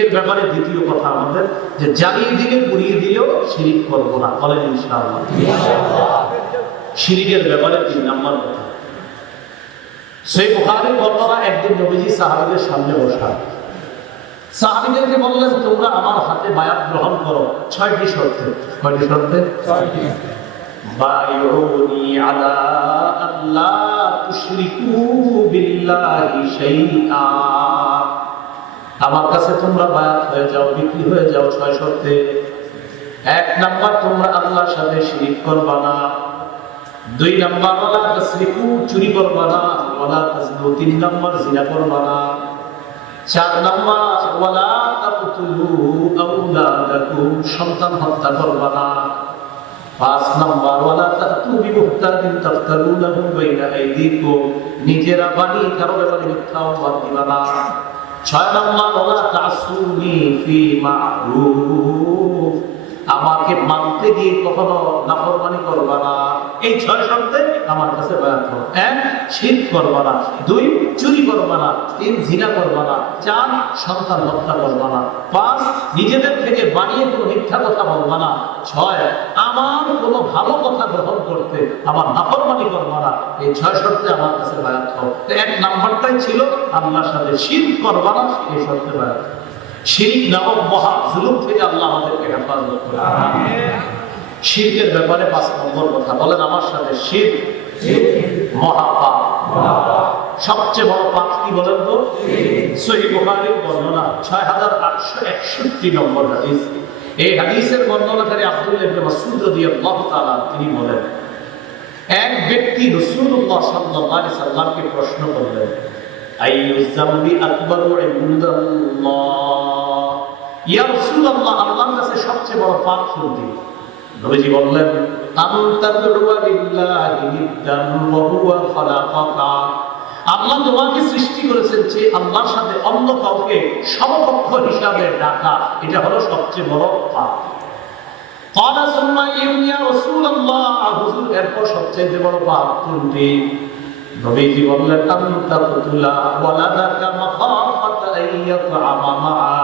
এর ব্যাপারে দ্বিতীয় কথা আমাদের যে জ্বালিয়ে দিলে পুড়িয়ে দিলেও শিরিক করবো না, বলেন ইনশাআল্লাহ। শিরিকের ব্যাপারে ৩ নম্বর কথা। সহিহ বুখারীর বর্ণনা, একদিন নবীজি সাহাবীদের সামনে বসা, সাহাবীদেরকে বললেন, তোমরা আমার হাতে বায়াত গ্রহণ করো ৬টি শর্তে। কয়টি শর্তে? ৬টি। বায়ুনি আলা আল্লা তুশরিকু বিল্লাহি শাইআ, আমার কাছে তোমরা বায়াত হয়ে যাও, বিক্রি হয়ে যাও ৬ শর্তে। ১ নাম্বার, তোমরা আল্লাহর সাথে শিরিক করবা না। ২ নাম্বার, ওয়ালা তাসরিকু, চুরি করবা না। ওয়ালা তাজনু, ৩ নাম্বার, জিনা করবা না। ৪ নাম্বার, ওয়ালা তাকতুলু আওলাদাকুম, সন্তান হত্যা করবা না। ৫ নাম্বার, ওয়ালা তাতু বিবুহতানিন তাফতারুনাহু বাইনা আইদিকুম, নিজেরা বানিয়ে কারো ব্যাপারে মিথ্যা অপবাদ দিবা না। ৬ নাম্বার, ওয়ালা তাসুনি ফি মা'রুফ, আমাকে মানতে গিয়ে কখনো নাফরমানি করবা না। এই ৬ শর্তে আমার কাছে বায়াত করো। ১, শিরক করবা না। ২, চুরি করবা না। ৩, জিনা করবা না। ৪, সন্তান হত্যা করবা না। ৫, নিজেদের থেকে বানিয়ে কোনো মিথ্যা কথা বলবা না। ৬, আমার কোনো ভালো কথা গ্রহণ করতে আমার নাফরমানি করবা না। এই ৬ শর্তে আমার কাছে বায়াত করো। ১ নাম্বারটাই ছিল আল্লাহর সাথে শিরক করবা না, এই শর্তে বায়াত। শিরক নামক মহা জুলুম থেকে আল্লাহ আমাদেরকে হেফাজত করুন। আমিন। শিরকের ব্যাপারে ৫ নম্বর কথা বলেন আমার সাথে। শিরক মহা পাপ। সবচেয়ে বড় পাপ কি বলেন তো? সহিহ বুখারীর বর্ণনা ৬৮৬১ নম্বর হাদিস। এই হাদিসের বর্ণনাকারী আব্দুল্লাহ ইবনে মাসউদ রাদিয়াল্লাহু তাআলা, তিনি বলেন, এক ব্যক্তি রাসূলুল্লাহ সাল্লাল্লাহু আলাইহি সাল্লামকে প্রশ্ন করলেন, আইয়ুয যামবি আকবারু ইনদাল্লাহ, ইয়া রাসূলুল্লাহ, আল্লাহর কাছে সবচেয়ে বড় পাপ কোনটি? নবীজি বললেন, আনতাদুয়া লিল্লাহি নিদ্দান ওয়া হুয়া খালাকাকা, আল্লাহ তোমাকে সৃষ্টি করেছেন যে আল্লাহর সাথে অন্য কাউকে সমকক্ষ হিসাবে ডাকা, এটা হলো সবচেয়ে বড় পাপ। ক্বালা সুম্মা ইয়া রাসূলুল্লাহ, হুজুর এরপর সবচেয়ে বড় পাপ কোনটি? নবীজি বললেন, আনতাকুতুলা ওয়ালাদাকা মাখাফাতা আইয়াতআমা মাআ,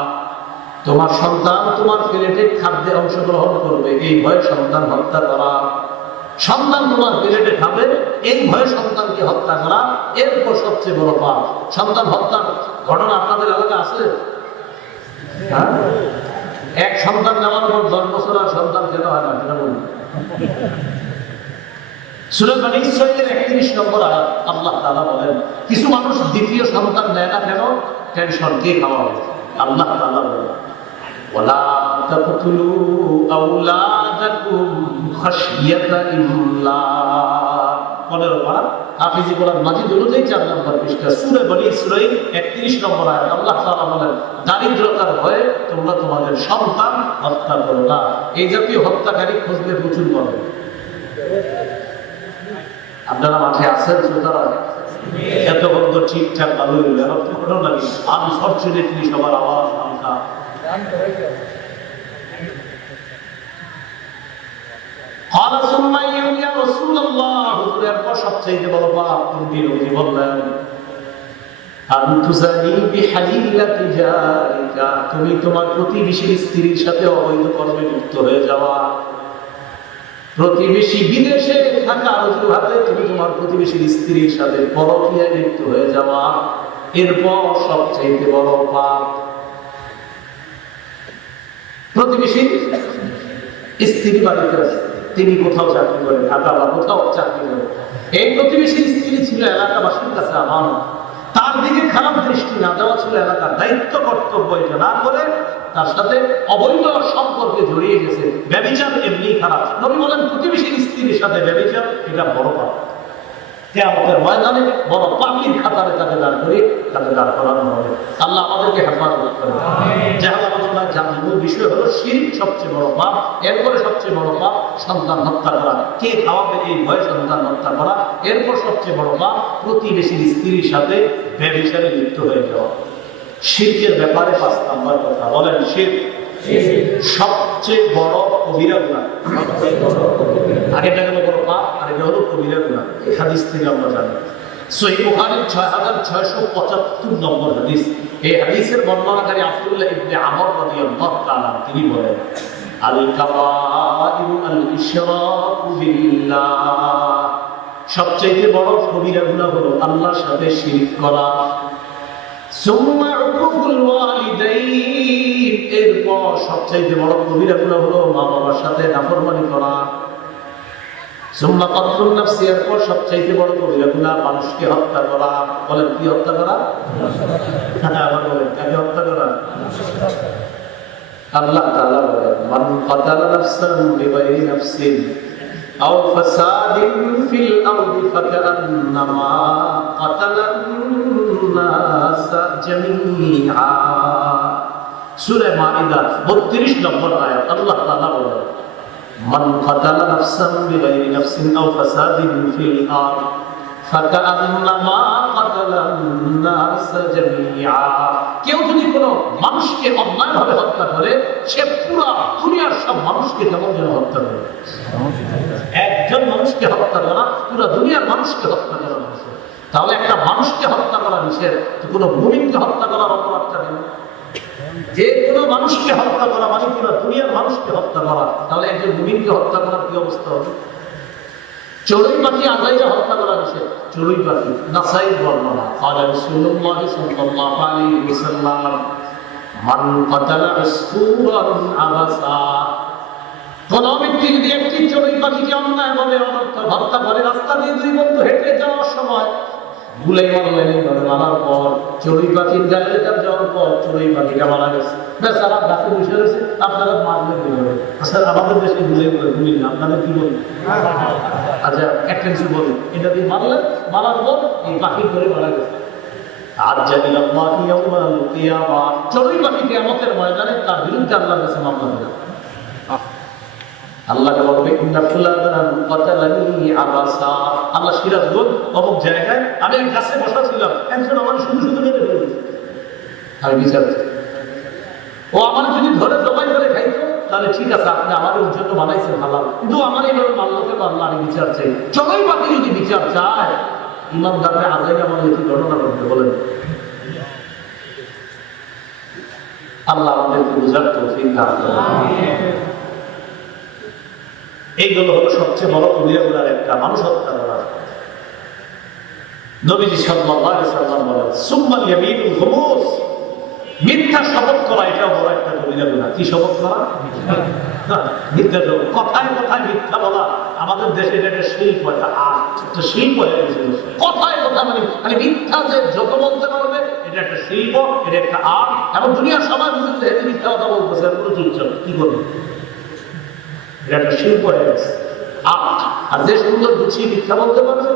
তোমার সন্তান তোমার প্লেটে খাদ্যে অংশগ্রহণ করবে এই ভয়ে সন্তান হত্যা করা। সন্তান তোমার প্লেটে খাবে এই ভয়ে সন্তানকে হত্যা করা, এরপর সবচেয়ে বড় পাপ। সন্তান হত্যার ঘটনা আপনাদের এলাকা আছে? হ্যাঁ, এক সন্তান নেওয়ার পর 10 বছর আর সন্তান কেন হয় না, সেটা বলুন। সূরা বনী ইসরাঈলের 31 নম্বর আয়াত, আল্লাহ তাআলা বলেন, কিছু মানুষ দ্বিতীয় সন্তান নেয় না কেন? টেনশন, কে খাওয়াবে? আল্লাহ তাআলা বলেন, ওয়ালা তাকতুলু আওলাদাকুম খাশিয়াতা ইমলাক। 15 পারা হাফিজি কোরআন মাজিদ অনুযায়ী 4 নম্বর পৃষ্ঠা, সূরা বনী ইসরাঈল 31 নম্বর আয়াত, আল্লাহ তাআলা বলেন, দারিদ্রতার ভয়ে তোমরা তোমাদের সন্তান হত্যা করো না। এই জাতীয় হত্যাকারী খুঁজলে প্রচুর পাবে। আপনারা মাঠে আছেন, শ্রোতারা? এতক্ষণ তো ঠিকঠাক ভালো হইল, ঘটনা লাগে আনফরচুনেটলি সবার আওয়াজ হালকা। ক্বালা সুম্মা ইয়া রাসূলুল্লাহ, হুজুরের পর সবচেয়ে বড় পাপ কোনটি? নবী বললেন, আনতুজানি বিহালিলাতি জারিকা, তুমি তোমার প্রতিবেশীর স্ত্রীর সাথে অবৈধ কর্মে লিপ্ত হয়ে যাওয়া। প্রতিবেশী বিদেশে থাকা অজুহাতে তুমি তোমার প্রতিবেশীর স্ত্রীর সাথে পরকীয়ায় লিপ্ত হয়ে যাওয়া, এরপর সবচেয়ে বড় পাপ। প্রতিবেশী স্ত্রী বাড়িতে আছে, তিনি কোথাও চাকরি করেন, ঢাকা বা কোথাও চাকরি করেন। এই প্রতিবেশীর স্ত্রী ছিল এলাকাবাসীর কাছে আমানত, তার দিকে খারাপ দৃষ্টি না দেওয়া ছিল এলাকার দায়িত্ব কর্তব্য। এটা না করে তার সাথে অবৈধ সম্পর্কে জড়িয়ে গেছে। ব্যভিচার এমনি খারাপ। নবী বলেন, প্রতিবেশীর স্ত্রীর সাথে ব্যভিচার এটা বড় পাপ। কিয়ামতের ময়দানে বড় পাপীর খাতারে তাকে দাঁড় করে তাকে দাঁড় করানো হবে। আল্লাহ আমাদেরকে হেফাজত করেন। জাহাল আলোচনায় মূল বিষয় হলো শিরক সবচেয়ে বড় পাপ। এরপরে সবচেয়ে বড় পাপ সন্তান হত্যা করা, কে খাওয়াবে এই ভয়ে সন্তান হত্যা করা। এরপর সবচেয়ে বড় পাপ প্রতিবেশীর স্ত্রীর সাথে ব্যভিচারে লিপ্ত হয়ে যাওয়া। শিরকের ব্যাপারে 5 নম্বর কথা বলেন, শিরক সবচেয়ে বড় কবিরা গুনাহ। আগেটা গেল বড় পাপ, আর এটা হলো কবিরা গুনাহ। এই হাদিস থেকে আমরা জানি। সহিহ বুখারীর 6675 নম্বর হাদিস, এই হাদিসের বর্ণনাকারী আব্দুল্লাহ ইবনে আমর রাদিয়াল্লাহু তাআলা তিনি বলেন আল কাবাইরু আল ইশরাকু বিল্লাহ, সবচেয়ে বড় কবিরা গুনাহ হলো আল্লাহর সাথে শিরক করা। সুম্মা উকুকুল ওয়ালিদাইন, এরপর সবচেয়ে বড় কবিরা গুনাহ হলো মা বাবার সাথে নাফরমানি করা। সুম্মা কতলুন নাফসি, এরপর সবচেয়ে বড় কবিরা গুনাহ মানুষকে হত্যা করা। বলেন কি হত্যা করা? আবার বলেন কাকে হত্যা করা? আল্লাহ তাআলা বলেন মান কাতালা নাফসান বিগাইরি নাফসিন আও ফাসাদিন ফিল আরদি ফাকান্নামা কাতালান নাস জামিআ। সূরা মাইদা 32 নম্বর আয়াত। আল্লাহ তাআলা বলেন মান কাতালা নাফসান বিগাইরি নাফসিন আও ফাসাদিন ফিল আরদি ফাকান্নামা কাতালান নাস জামিআ। কেউ যদি কোনো মানুষকে অন্যায়ভাবে হত্যা করে, সে পুরো দুনিয়ার সব মানুষকে কেমন যেন হত্যা করে। একজন মানুষকে হত্যা করা পুরো দুনিয়ার মানুষকে হত্যা করা নিষেধ। তাহলে একটা মানুষকে হত্যা করা নিষেধ, তো কোনো মুমিনকে হত্যা করার অপরাধটা নেই। যে কোনো মানুষকে হত্যা করা মানে পুরো দুনিয়ার মানুষকে হত্যা করা, তাহলে একজন মুমিনকে হত্যা করার কি অবস্থা হবে? চড়ুই পাখি আজাইরা হত্যা করা নিষেধ। চড়ুই পাখি নাসাই বর্ণনা ক্বালা রাসূলুল্লাহ সাল্লাল্লাহু আলাইহি ওয়াসাল্লাম মান কাতালা উসফুরান আবাসা, কোন ব্যক্তি যদি একটি চড়ুই পাখিকে অন্যায়ভাবে অনর্থক হত্যা করে, রাস্তা দিয়ে দুই বন্ধু হেঁটে যাওয়ার সময় গুলে মারলেন, মারার পর চড়ুই পাখির গায়ে যাওয়ার পর চড়ুই পাখিটা মারা গেছে, বেচারা গাছে বসে রয়েছে, আপনারা মারলেন কিভাবে? স্যার আমাদের দেশে গুলি না, আপনাদের কি বলবেন? আচ্ছা একটা কিছু বলুন, এটা দিয়ে মারলেন, মারার পর এই পাখি ধরে মারা গেছে। আর জানি চড়ুই পাখি কিয়ামতের ময়দানে তার বিরুদ্ধে আল্লাহর কাছে মামলা দেবে। আল্লাহকে বলবে ইন্না ফুলানান কাতালানি আবাসা, আল্লাহ সিরাজগঞ্জ অমুক জায়গায় আমি এক গাছে বসা ছিলাম, একজন আমার শুধু শুধু মেরে ফেলেছে, আমি বিচার ও আমার যদি ধরে জবাই করে খাইতো তাহলে ঠিক আছে, আপনি আমাদের জন্য বানাইছেন হালাল, কিন্তু আমার এইভাবে মাল্লকে মারলো, আমি বিচার চাই। চড়ুই পাখি যদি বিচার চায়, ইমানদারকে আজাইরা আমাদের কি গণনা করতে বলেন? আল্লাহ আমাদেরকে বুঝার তৌফিক দান করুন। এইগুলো হলো সবচেয়ে বড় কবিরা গুনার একটা, মানুষ হত্যা করা। নবীজি সাল্লাল্লাহু আলাইহি ওয়াসাল্লাম বলেন সুম্মাল ইয়ামিনুল খুমুস, মিথ্যা শপথ করা এটাও বড় একটা কবিরা গুনাহ। কি শপথ করা? মিথ্যা শপথ, কথায় কথায় মিথ্যা বলা। আমাদের দেশে এটা একটা শিল্প, একটা আর্ট, একটা শিল্প হয়ে গেছে। কথায় কথা মানে মিথ্যা যে যত বলতে পারবে এটা একটা শিল্প, এটা একটা আর্ট। এবং দুনিয়ার সবাই বুঝেছে মিথ্যা কথা বলতেছে, পুরো চুপচাপ কি করবে? এটা একটা শিল্প হয়ে গেছে, আর্ট। আর যে সুন্দর গুছিয়ে মিথ্যা বলতে পারবে,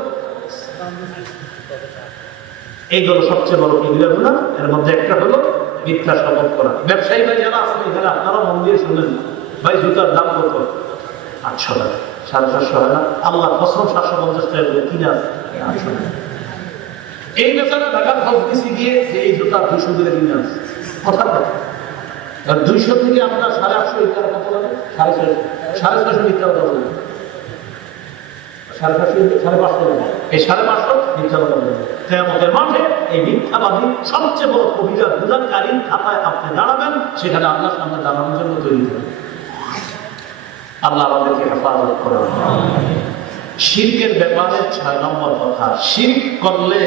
এইগুলো সবচেয়ে বড় কবিরা গুনাহ। এর মধ্যে একটা হলো মিথ্যা শপথ করা। ব্যবসায়ী ভাই যারা আছেন এখানে, আপনারা মন দিয়ে শুনেন, ভাই জুতার দাম কত? 800 টাকা, 750 হয় না? আল্লাহ কসম 750 টাকা করে কিনা 800 টাকা। এই বেচারা ঢাকার হাউস গিয়ে এই জুতা 200 করে কিনে আছে। কথা কথা 200 থেকে আপনার 850 টাকা কত লাগে? 650 মিথ্যা কথা বলবে, 550 550 এই 550 মিথ্যা কথা বলবে। কিয়ামতের মাঠে এই মিথ্যাবাদী সবচেয়ে বড় কবিরা গুনাহকারীর খাতায় আপনি দাঁড়াবেন, সেখানে আল্লাহর সামনে দাঁড়ানোর জন্য তৈরি থাকবেন। আল্লাহ আমাদেরকে হেফাজত করুন। শিরকের ব্যাপারে 6 নম্বর কথা, শিরক করলে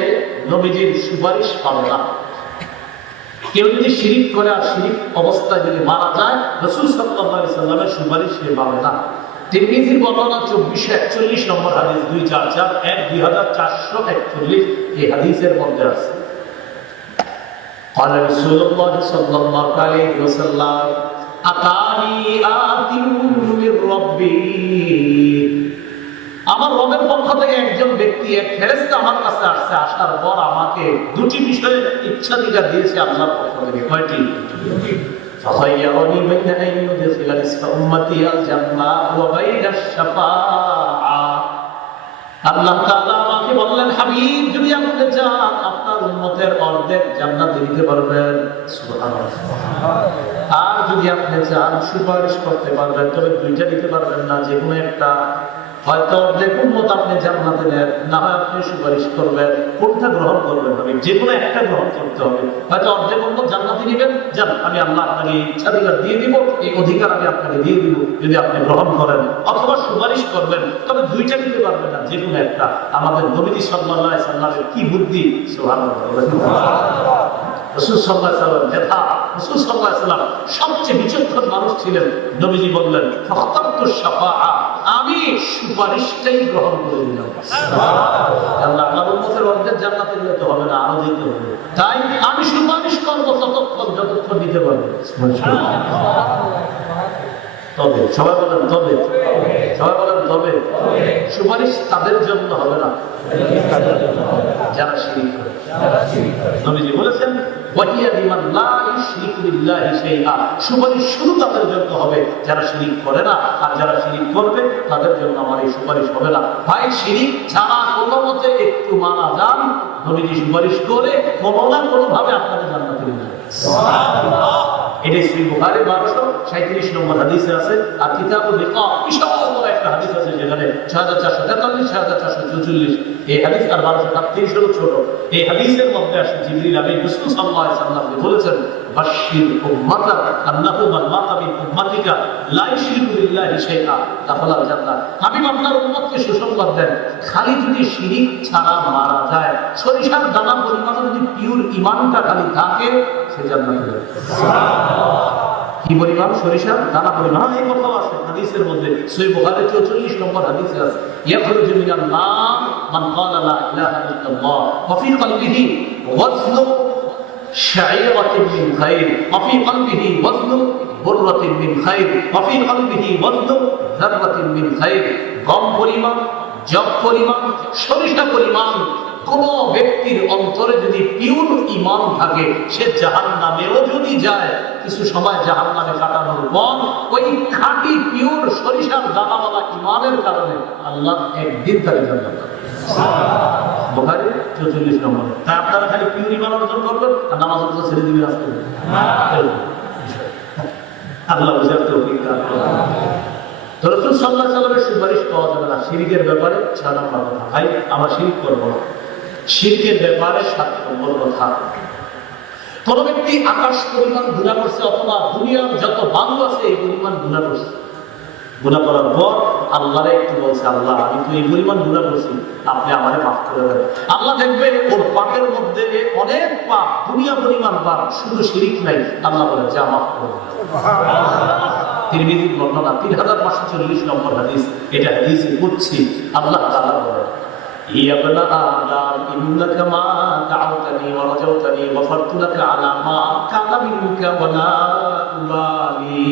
নবীজির সুপারিশ পাবে না। কেউ যদি শিরিক করে আর শিরিক অবস্থায় যদি মারা যায়, রাসূল সাল্লাল্লাহু আলাইহি ওয়াসাল্লামের সুপারিশ সে পাবে না। তিরমিজির বর্ণনা 2441 নম্বর হাদিস, 2441 এই হাদিসের মধ্যে আছে قال رسول الله صلى الله عليه وسلم আতানি আতিম মির রাব্বি, আমার রবের পক্ষ থেকে একজন ব্যক্তি, এক ফেরেশতা আমার কাছে আসছে। আসার পর আমাকে দুটি বিষয়ে ইচ্ছা দিয়েছে আল্লাহর পক্ষ থেকে। কয়টি? ফাখায়্যারানি বাইনা আন ইউদখিলা নিসফা উম্মতি আল জান্নাহ ওয়া বাইনা আশ-শাফাআ। আল্লাহ তাআলা আমাকে বললেন, হাবিব যদি আপনি চান আপনার উম্মতের অর্ধেক জান্নাতে দিতে পারবেন, সুবহানাল্লাহ। আর যদি আপনি চান সুপারিশ করতে পারবেন, তবে দুইটা দিতে পারবেন না, যে কোনো একটা। হয়তো অর্ধেক উম্মত আপনি জান্নাতে নেন, না হয় আপনি সুপারিশ করবেন। কোনটা গ্রহণ করবেন? আমি যে কোনো একটা গ্রহণ করতে হবে। হয়তো অর্ধেক উম্মত জান্নাতে নেবেন, যান আমি আল্লাহ আপনাকে ইচ্ছাধিকার দিয়ে দিব, এই অধিকার আমি আপনাকে দিয়ে দিব যদি আপনি গ্রহণ করেন, অথবা সুপারিশ করবেন। তবে দুইটা নিতে পারবেন না, যে কোনো একটা। আমাদের নবী সাল্লাল্লাহু আলাইহি সাল্লামের কি বুদ্ধি! সুবহানাল্লাহ। রাসূল সাল্লাল্লাহু আলাইহি সাল্লাম মেধা, রাসূল সাল্লাল্লাহু আলাইহি সাল্লাম সবচেয়ে বিচক্ষণ মানুষ ছিলেন। নবীজি বললেন, ফাখতারতু শাফাআ, আমি সুপারিশটাই গ্রহণ করে নিলাম। আল্লাহ আমার উম্মতের অর্ধেক জান্নাতে যেতে হবে না, আরো যেতে হবে। তাই আমি সুপারিশ করব ততক্ষণ যতক্ষণ দিতে পারবো। তবে সবাই বলেন তবে, সবাই বলেন তবে। সুপারিশ তাদের জন্য হবে না যারা শিরক করে। নবীজি বলেছেন, ওয়াহিয়া লিমান লা ইউশরিকু বিল্লাহি শাইআ, সুপারিশ শুধু তাদের জন্য হবে যারা শিরক করে না, আর যারা শিরক করবে তাদের জন্য আমার এই সুপারিশ হবে না। ভাই, শিরক ছাড়া কোনো মতে একটু মানা যান, নবীজি সুপারিশ করে কোনো না কোনো ভাবে আপনাদের জান্নাতে নিয়ে যাবে। সুবহানাল্লাহ। এটা সহিহ বুখারী 1237 নম্বর হাদিসে আছে। আর কিতাবুল লিকাহ বিশাল বড় একটা হাদিস আছে, যেখানে 6443 6444 এই হাদিস আর 1237 হলো ছোট। এই হাদিসের মধ্যে আসে জিবরিল আমিন রাসূল সাল্লাল্লাহু আলাইহি সাল্লামকে বলেছেন, বাশশির উম্মাতা আন্নাহু মান মাতা মিন উম্মাতিকা লা ইউশরিকু বিল্লাহি শাইআ দাখালাল জান্নাহ। হাবিব আপনার উম্মতকে সুসংবাদ দেন, খালি যদি শিরক ছাড়া মারা যায়, সরিষার দানা পরিমাণ যদি পিওর ঈমানটা খালি থাকে, সে জান্নাতে যাবে। সুবহানাল্লাহ। কি পরিমাণ? সরিষার দানা পরিমাণ। এই কথা আছে হাদিসের মধ্যে, সহিহ বুখারী 44 নম্বর হাদিসে আছে, ইয়াখরুজু মিনান নার মান ক্বালা লা ইলাহা ইল্লাল্লাহ ওয়া ফি কলবিহি ওয়াজনু শাইরাতিন মিন খায়র ওয়া ফি কলবিহি ওয়াজনু বুররাতিন মিন খায়র ওয়া ফি কলবিহি ওয়াজনু যাররাতিন মিন খায়র। গম পরিমাণ, জব পরিমাণ, সরিষা পরিমাণ কোন ব্যক্তির অন্তরে যদি পিওর ঈমান থাকে, সে জাহান্নামেও যদি যায়, কিছু সময় জাহান্নামে কাটানোর পর ওই খাঁটি পিওর সরিষার দানাওয়ালা ঈমানের কারণে আল্লাহ একদিন তাকে জান্নাত দেবেন। সুবহানাল্লাহ। বুখারী 44 নম্বর। তাই আপনারা খালি পিওর ঈমান অর্জন করবেন আর নামাজ পড়তে ছেড়ে দিবেন আজকে। আল্লাহ বুঝার তৌফিক দান করুন। তো রাসূল সাল্লাল্লাহু আলাইহি ওয়াসাল্লামের সুপারিশ পাওয়া যাবে না শিরকের ব্যাপারে। 6 নম্বর কথা, ভাই আমরা শিরক করব না। শিরকের ব্যাপারে 7 নম্বর কথা, কোন ব্যক্তি আকাশ পরিমাণ গুনাহ করছে, অথবা দুনিয়ার যত বান্দা আছে এই পরিমাণ গুনাহ করছে, গুনাহ করার পর আল্লাহরে একটু বলছে, আল্লাহ আমি তো এই পরিমাণ গুনাহ করছি, আপনি আমারে মাফ করে দেন। আল্লাহ দেখবে ওর পাপের মধ্যে অনেক পাপ, দুনিয়া পরিমাণ পাপ, শুধু শিরক নাই। আল্লাহ বলে, যা মাফ করে দেন। সুবহানাল্লাহ। তিরমিজির বর্ণনা 3540 নম্বর হাদিস, এটা হাদিসে কুদসি। আল্লাহ তাআলা বলেন, يا ابن آدم إنك ما دعوتني ورجوتني غفرت لك على ما كان منك ولا أبالي।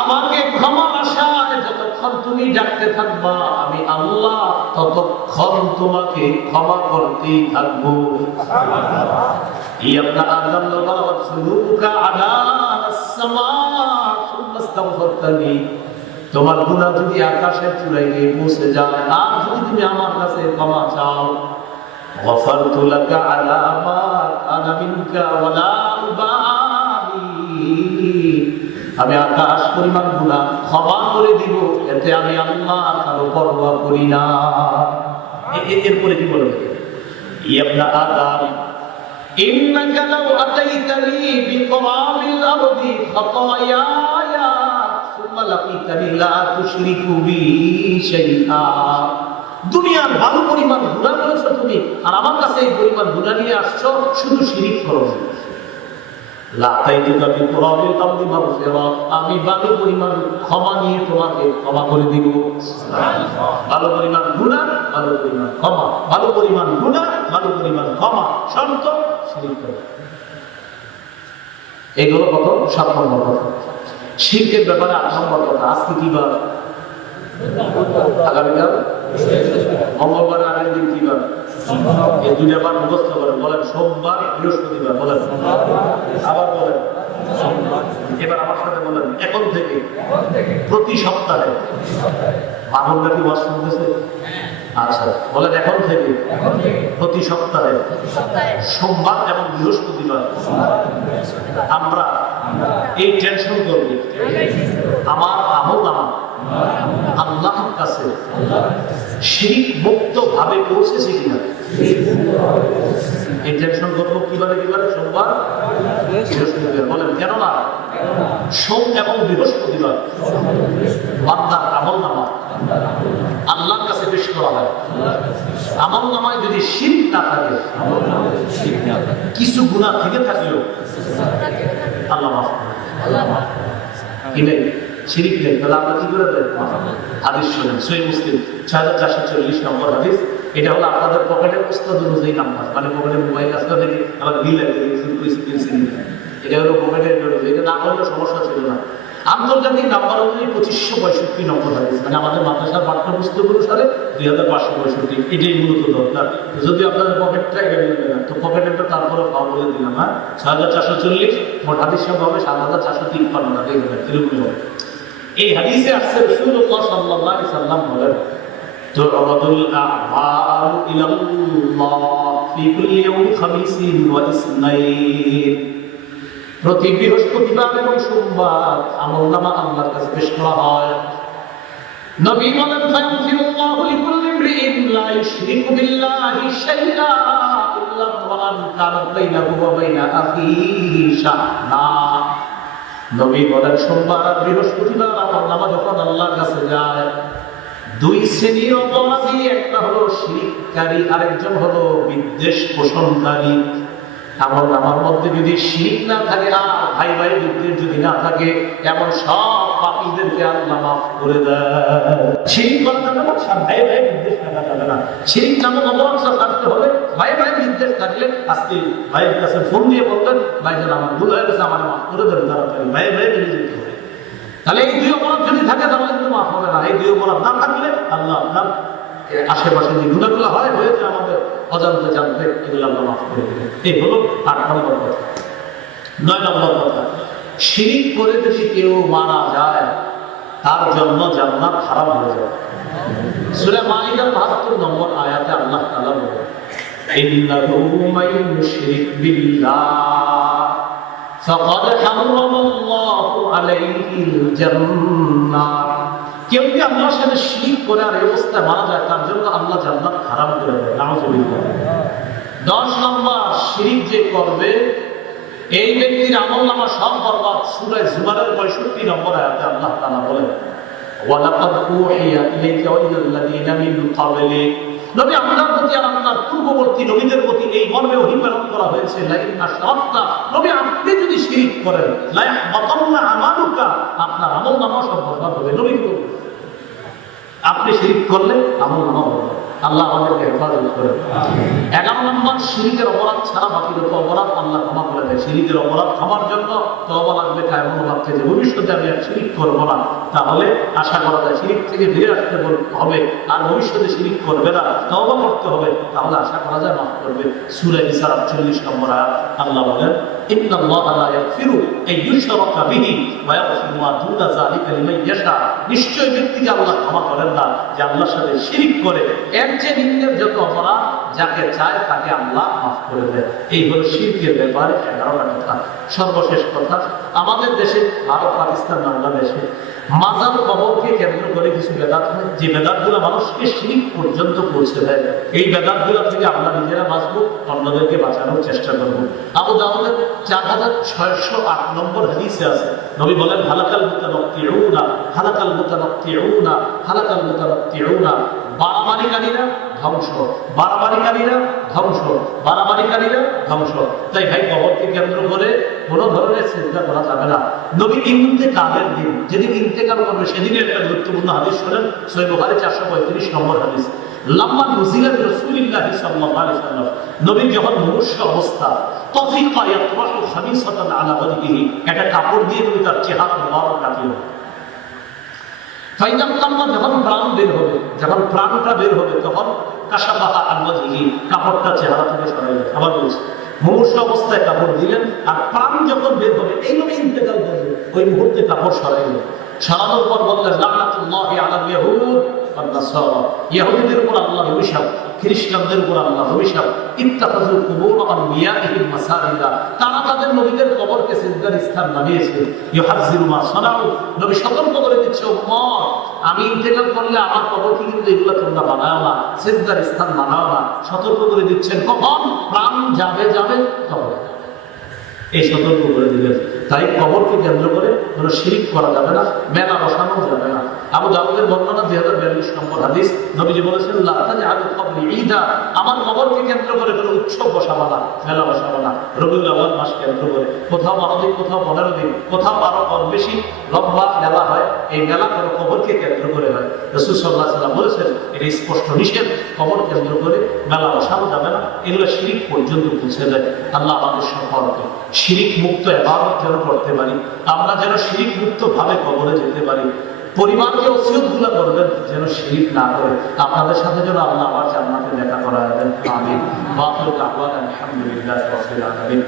আমাকে ক্ষমার আশায় যতক্ষণ তুমি ডাকতে থাকবা, আমি আল্লাহ ততক্ষণ তোমাকে ক্ষমা করতেই থাকবো। সুবহানাল্লাহ। ইয়া ইবনা আদম লাউ বালাগাত যুনুবুকা আনাস সামা সুম্মা ইস্তাগফারতানি, তোমার গুনাহ যদি আকাশের চূড়ায় গিয়ে পৌঁছে যায়, আর যদি তুমি আমার কাছে ক্ষমা চাও, গফারতু লাকা আলা মা কানা মিনকা ওয়ালা উবালি, আমি আকাশ পরিমাণ গুনাহ ক্ষমা করে দিব, এতে আমি আল্লাহ কারো পরোয়া করি না। এরপরে কি বলবে? ইবনা আদম ইন্নাকা লাউ আতাইতানি বিকরাবিল আরদি খাতায়া দুনিয়ার ভালো পরিমাণ গুনাহ করেছো তুমি, আর আমার কাছে এই পরিমাণ গুনাহ নিয়ে আসছো, শুধু শিরক করো। আমি ভালো পরিমাণ ক্ষমা নিয়ে তোমাকে ক্ষমা করে দিব। ভালো পরিমাণ গুনাহ, ভালো পরিমাণ ক্ষমা, ভালো পরিমাণ গুনাহ, ভালো পরিমাণ ক্ষমা, শর্ত শিরক করো। এগুলো কত? 7 নম্বর কথা। শিরকের ব্যাপারে 8 নম্বর কথা। আজকে কি বার? আগামীকাল মঙ্গলবার, আগের দিন কি বার? এই দুইটা বার মুখস্থ করেন, বলেন সোমবার, বৃহস্পতিবার, বলেন আবার বলেন। এবার আমার সাথে বলেন, এখন থেকে প্রতি সপ্তাহে। মামুনরা কি ওয়াজ শুনতেছে? আচ্ছা বলেন, এখন থেকে প্রতি সপ্তাহে সোমবার এবং বৃহস্পতিবার আমরা এই টেনশন করব, আমার আমল নামা আল্লাহর কাছে শিরক মুক্ত ভাবে পৌঁছেছে কিনা? এই টেনশন করবো কিভাবে সোমবার বৃহস্পতিবার বলেন কেন না? সোম এবং বৃহস্পতিবার বান্দার আমল নামা আল্লাহর কাছে পেশ করা হয়। আমল নামায় যদি শিরক না থাকে, কিছু গুনাহ থেকে থাকলেও আল্লাহ মাফ করে। কি নেই? শিরক নেই, তাহলে আমরা কি করে দেয়? হাদিস শোনেন, সহিহ মুসলিম 6440 নম্বর হাদিস। এটা হলো আপনাদের পকেটের উস্তাদ অনুযায়ী নাম্বার, মানে পকেটে মোবাইল আসতে দেখি আবার বিল লাগে, এটা হলো পকেটের অনুযায়ী। এটা না করলে সমস্যা ছিল না। আন্তর্জাতিক নাম্বার অনুযায়ী 2565 নম্বর হাদিস, মানে আমাদের মাদ্রাসার পাঠ্যপুস্তক অনুসারে 2565। এটাই মূলত দরকার। যদি আপনাদের পকেটটা এটা মিলবে না, তো পকেটেরটা তারপরে পাওয়া বলে দিলাম। 6440 মোট হাদিস সংখ্যা হবে 7453 না, দেখবেন এরকম হবে। এই হাদিসে আসছে রাসূলুল্লাহ সাল্লাল্লাহু আলাইহি সাল্লাম বলেন, তু'রাদুল আ'মালু ইলাল্লাহ ফি কুল্লি ইয়াউমিন খামিসিন ওয়া ইসনাইন। প্রতি বৃহস্পতিবার এবং সোমবার আমলনামা আল্লাহর কাছে পেশ করা হয়। নবী বলেন, ফায়াগফিরুল্লাহু লিকুল্লি ইমরিইন লা ইউশরিকু বিল্লাহি শাইআ ইল্লা ওয়ান কানা বাইনাহু ওয়া বাইনা আখিহি শাহনা। নবী বলেন, সোমবার আর বৃহস্পতিবার আমলনামা যখন আল্লাহর কাছে যায়, দুই শ্রেণীর অপরাধী, একটা হলো শিরককারী, আরেকজন হলো বিদ্বেষ পোষণকারী। আমার মধ্যে যদি শিরক না থাকে আর ভাই ভাই বিদ্বেষ যদি না থাকে, এমন সব পাপীদেরকে আল্লাহ মাফ করে দেয়। শিরক করা যাবে না, ভাই ভাই বিদ্বেষ থাকা যাবে না। শিরক নামক অপরাধটা থাকতে হবে। ভাই ভাই বিদ্বেষ থাকলে আজকে ভাইয়ের কাছে ফোন দিয়ে বলবেন, ভাই যেন আমার ভুল হয়ে গেছে, আমার মাফ করে দেবেন, তাড়াতাড়ি ভাই ভাই মিলে যেতে হবে। তাহলে এই দুই অপরাধ যদি থাকে তাহলে কিন্তু মাফ হবে না। এই দুই অপরাধ না থাকলে আল্লাহ আপনার আশেপাশে যে গুণাগুলো হয়েছে আমাদের অজান্তে জানতে, এগুলো আল্লাহ মাফ করে দেবেন। এই হলো 8 নম্বর কথা। 9 নম্বর কথা, শিরক করে যদি কেউ মারা যায়, তার জন্য জান্নাত হারাম হয়ে যাবে। সূরা মাইদার 72 নম্বর আয়াতে আল্লাহ তাআলা বলেন, ইন্নাহু মান ইউশরিক বিল্লাহ ফাকাদ হারামাল্লাহু আলাইহিল জান্নাহ। কেউ কি আল্লাহর সাথে শিরক করে আর এই অবস্থায় মারা যায়, তার জন্য আল্লাহ জান্নাত হারাম করে দেয়। নাউযুবিল্লাহ। 10 নম্বর, শিরক যে করবে এই ব্যক্তির আমলনামা সব বরবাদ। সূরা জুমারের 65 নম্বর আয়াতে আল্লাহ তাআলা বলেন, ওয়ালাকাদ উহিয়া ইলাইকা ওয়া ইলাল্লাযীনা মিন ক্বাবলিক। নবী আপনার প্রতি আর আপনার পূর্ববর্তী নবীদের প্রতি এই মর্মে ওহী প্রেরণ করা হয়েছে, লাইন আশরাকতা, নবী আপনি যদি শিরক করেন, লা ইয়াহবাতান্না আমালুকা, আপনার আমলনামা সব বরবাদ হবে। নবী আপনি শিরক করলে আমলনামা হবে। আল্লাহ আমাদেরকে হেফাজত করেন। 11 নম্বর, শিরকের অপরাধ ছাড়া বাকি যত অপরাধ আল্লাহ ক্ষমা করে দেয়। শিরকের অপরাধ ক্ষমার জন্য তওবা লাগবে, কায়মন ভাবতে যে ভবিষ্যতে আমি আর শিরক করব না। তাহলে আশা করা যায় শিরক থেকে ফিরে আসতে হবে, আর ভবিষ্যতে শিরক করবে না, তওবা করতে হবে। তাহলে আশা করা যায় মাফ করবে। সূরা নিসা 48 নম্বর আয়াত আল্লাহ বলেন, ইন্নাল্লাহা লা ইয়াগফিরু আন ইউশরাকা বিহি ওয়া ইয়াগফিরু মা দুনা যালিকা লিমান ইয়াশা। নিশ্চয় ব্যক্তিকে আল্লাহ ক্ষমা করেন না যে আল্লাহর সাথে শিরক করে। এর চেয়ে নিম্নের যত অপরাধ যাকে চায় তাকে আল্লাহ মাফ করে দেয়। এই হলো শিরকের ব্যাপারে 11টা কথা। সর্বশেষ কথা, আমাদের দেশে, ভারত, পাকিস্তান, বাংলাদেশে মাজার কবরকে কেন্দ্র করে কিছু বেদাত হয়, যে বেদাতগুলো মানুষকে শিরক পর্যন্ত পৌঁছে দেয়। এই বেদাতগুলো থেকে আমরা নিজেরা বাঁচবো, অন্যদেরকে বাঁচানোর চেষ্টা করব। আবু দাউদের 4608 নম্বর হাদিসে আছে, নবী বলেন, হালাকাল মুতানাক্কিউনা, হালাকাল মুতানাক্কিউনা, হালাকাল মুতানাক্কিউনা। বাড়াবাড়িকারীরা ধ্বংস, বাড়াবাড়িকারীরা ধ্বংস, বাড়াবাড়িকারীরা ধ্বংস। তাই ভাই, কবরকে কেন্দ্র করে কোনো ধরনের চিন্তা করা যাবে না। নবী ইন্তেকালের দিন, যেদিন ইন্তেকাল করবে, সেদিনের একটা গুরুত্বপূর্ণ হাদিস শোনেন, সহিহ বুখারী 435 নম্বর হাদিস। লাম্মা নুজিলা রাসূলুল্লাহ সাল্লাল্লাহু আলাইহি ওয়াসাল্লাম, নবী যখন মুমূর্ষু অবস্থা, তাফিকা ইয়াতরাহু খামিসাতান আলা ওয়াজহিহি, একটা কাপড় দিয়ে নবী তার চেহারা মুবারক রাখলেন। যখন প্রাণ বের হবে, যখন প্রাণটা বের হবে, তখন কাশাফাহা আন ওয়াজহিহি, কাপড়টা চেহারা থেকে সরাইলেন। আবার বলছি, মুমূর্ষু অবস্থায় কাপড় দিলেন, আর প্রাণ যখন বের হবে, এই নবী ইন্তেকাল করবে, ওই মুহূর্তে কাপড় সরাইলেন। সরানোর পর বললেন, লানাতুল্লাহি আলাল ইয়াহুদ ওয়ান নাসারা, ইহুদিদের উপর আল্লাহর অভিশাপ, খ্রিস্টানদের উপর আল্লাহর অভিশাপ, ইত্তাখাযু কুবুর আনবিয়াইহিম মাসাজিদা, তারা তাদের নবীদের কবরকে সিজদার স্থান বানিয়েছে। ইউহাযিরু মা সানাউ, নবী সতর্ক করে দিচ্ছে, উম্মত আমি ইন্তেকাল করলে আমার কবরকে কিন্তু এগুলো তোমরা বানাও না, সিজদার স্থান বানাও না। সতর্ক করে দিচ্ছেন কখন? প্রাণ যাবে যাবে তখন এই সতর্ক করে দিলেন। তাই কবরকে কেন্দ্র করে কোনো শিরক করা যাবে না, মেলা বসানো যাবে না। আবু দাউদের বর্ণনা 2042 নম্বর হাদিস, নবীজি বলেছেন লা তাজআলু কবরি ঈদা, আমার কবরকে কেন্দ্র করে কোনো উৎসব বসাবো না, মেলা বসাবো না। রবিউল আউয়াল মাস কেন্দ্র করে কোথাও 12 দিন, কোথাও 15 দিন, কোথাও 12 কম বেশি লম্বা মেলা হয়। এই মেলা কোনো কবরকে কেন্দ্র করে হয়। রাসূল সাল্লাল্লাহু আলাইহি ওয়াসাল্লাম বলেছেন এটা স্পষ্ট নিষেধ, কবর কেন্দ্র করে মেলা বসানো যাবে না। এগুলো শিরক পর্যন্ত পৌঁছে যায়। আল্লাহ আমাদের সকলকে শিরক মুক্ত ইবাদত যেন করতে পারি, আমরা যেন শিরক মুক্ত ভাবে কবরে যেতে পারি। পরিবারকে ওসিয়তগুলো করবেন যেন শিরক না করে। আপনাদের সাথে যেন আল্লাহ আমার জান্নাতে দেখা করায় দেন। আমিন। ওয়া আখিরু দাওয়ানা আলহামদুলিল্লাহি রাব্বিল আলামিন।